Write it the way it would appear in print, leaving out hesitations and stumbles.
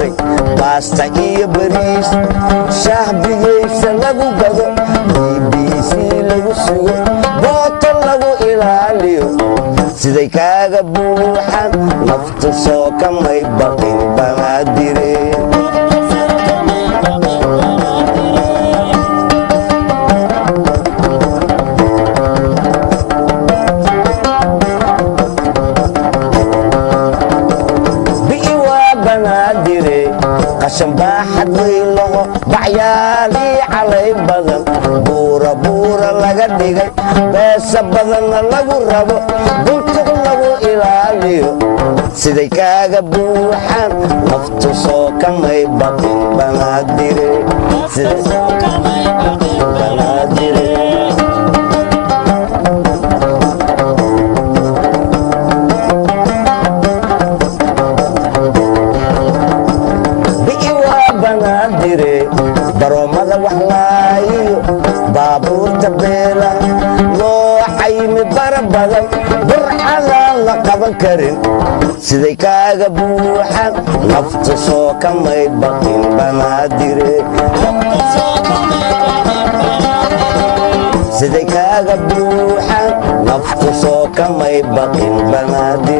furay baasta iyo bariis shaah bigaysa lagu gado bbc lagu sugo booto lagu ilaaliyo siday kaaga buuxan naftu soo kamay baqin banaadire qashan baaxad weylaho bacyaalii calay badan buura buura laga dhigay beesa badanna lagu rabo buntuq lagu ilaaliyo siday kaaga buuxan naftu soo kamay baqin banaadire baroomada waxlaayiyo baabuurta beela loo xaymi bara badan burcadaan la qaban karin siday kaaga buuxan naftu soo kamay baqin banaadire siday kaaga buuxan naftu soo kamay baqin banaadire